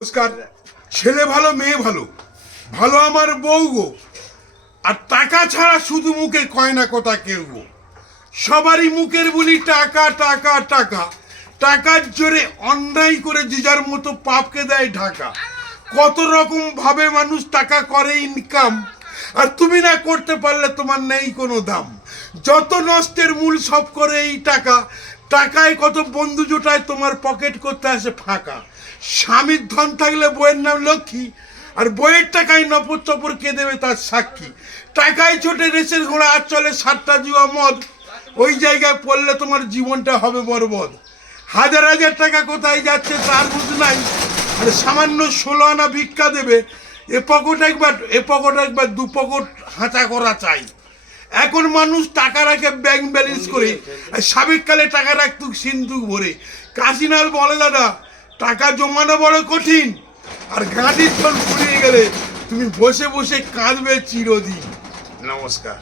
নমস্কার। ছেলে ভালো মেয়ে ভালো, ভালো আমার বউ গো। আর টাকা ছাড়া শুধু মুখে কয় না কথা কেউ গো। সবারই মুখের বলি টাকা টাকা টাকা, টাকার জোরে অন্যায় করে যে যার মতো পাপকে দেয় ঢাকা। কত রকম ভাবে মানুষ টাকা করে ইনকাম, আর তুমি না করতে পারলে তোমার নেই কোনো দাম। যত নষ্টের মূল সব করে এই টাকা, টাকায় কত বন্ধু জোটায় তোমার পকেট করতে আসে ফাঁকা। স্বামীর ধন থাকলে বইয়ের নাম লক্ষ্মী, আর বইয়ের টাকায় নপর চপর কে দেবে তার সাক্ষী। টাকায় ছোটে রেসের ঘোড়া আর চলে সাতটা জুয়া মদ, ওই জায়গায় পড়লে তোমার জীবনটা হবে বরবাদ। হাজার হাজার টাকা কোথায় যাচ্ছে তার বুঝ নাই, আর সামান্য 16 আনা ভিক্ষা দেবে, এ পকেট একবার দু পকেট হাঁচা করা চাই। এখন মানুষ টাকা রাখে ব্যাংক ব্যালেন্স করে, আর সাবেককালে টাকা রাখত সিন্ধুক ভরে। কাশিনাল বলে দাদা, টাকা জমানো বড় কঠিন, আর গাড়ির ফল ফুরিয়ে গেলে তুমি বসে বসে কাঁদবে চিরদিন। নমস্কার।